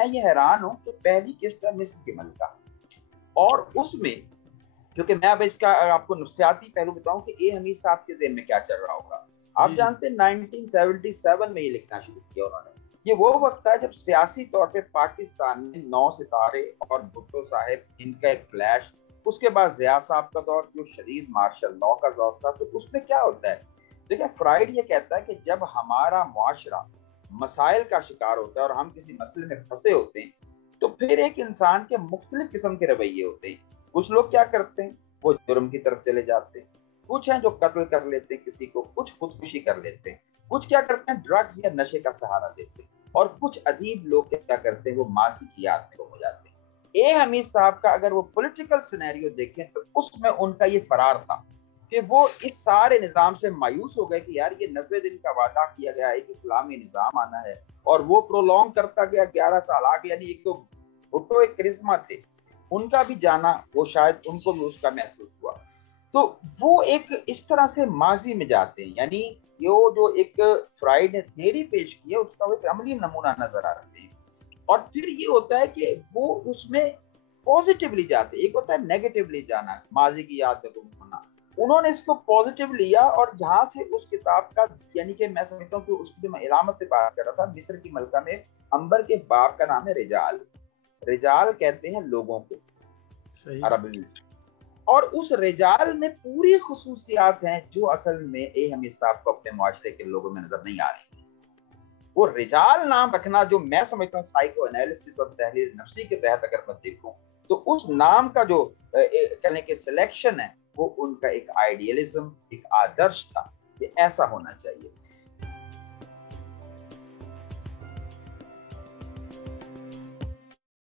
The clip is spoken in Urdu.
میں یہ حیران ہوں کہ پہلی قسط ہے مصر کی ملکہ، اور اس میں کیونکہ میں اب اس کا آپ کو نفسیاتی پہلو بتاؤں کہ اے حمید صاحب کے ذہن میں کیا چل رہا ہوگا. آپ جانتے ہیں 1977 میں یہ لکھنا شروع کیا انہوں نے. یہ وہ وقت تھا جب سیاسی طور پہ پاکستان میں 9 ستارے اور بھٹو صاحب ان کا ایک کلیش، اس کے بعد ضیاء صاحب کا دور جو شدید مارشل لاء کا دور تھا. تو اس میں کیا ہوتا ہے، دیکھیں فرائیڈ یہ کہتا ہے کہ جب ہمارا معاشرہ مسائل کا شکار ہوتا ہے اور ہم کسی مسئلے میں پھنسے ہوتے ہیں تو پھر ایک انسان کے مختلف قسم کے رویے ہوتے ہیں. کچھ لوگ کیا کرتے ہیں، وہ جرم کی طرف چلے جاتے ہیں، کچھ ہیں جو قتل کر لیتے ہیں کسی کو، کچھ خودکشی کر لیتے ہیں، کچھ کیا کرتے ہیں ڈرگز یا نشے کا سہارا لیتے ہیں، اور کچھ ادیب لوگ کیا کرتے ہیں وہ ماضی کی یاد میں ہو جاتے ہیں. اے حمید صاحب کا اگر وہ پولیٹیکل سینیریو دیکھیں تو اس میں ان کا یہ فرار تھا کہ وہ اس سارے نظام سے مایوس ہو گئے کہ یار یہ 90 دن کا وعدہ کیا گیا ایک اسلامی نظام آنا ہے اور وہ پرولونگ کرتا گیا 11 سال آگے. یعنی ایک تو بھٹو ایک کرسمہ تھے، ان کا بھی جانا وہ شاید ان کو بھی اس کا محسوس ہوا. تو وہ ایک اس طرح سے ماضی میں جاتے ہیں. یعنی یہ جو ایک فرائیڈ نے تھیوری پیش کی ہے اس کا وہ ایک عملی نمونہ نظر آ رہے ہیں. اور پھر یہ ہوتا ہے کہ وہ اس میں پوزیٹیولی جاتے ہیں. ایک ہوتا ہے نیگیٹیولی جانا، ماضی کی یاد میں گم ہونا. انہوں نے اس کو پوزیٹیو لیا اور جہاں سے اس کتاب کا یعنی کہ میں سمجھتا ہوں کہ اس کی میں علامت سے بات کر رہا تھا، مصر کی ملکہ میں عنبر کے باب کا نام ہے رجال. رجال کہتے ہیں لوگوں کو عربی میں، اور اس رجال میں پوری خصوصیات ہیں جو اصل میں اے حمید صاحب کو اپنے معاشرے کے لوگوں میں نظر نہیں آ رہی تھی. وہ رجال نام رکھنا جو میں سمجھتا ہوں سائیکو انالیسس اور تحلیل نفسی کے تحت اگر میں دیکھوں تو اس نام کا جو کہنے کے سلیکشن ہے وہ ان کا ایک آئیڈیلزم، ایک آدرش تھا کہ ایسا ہونا چاہیے.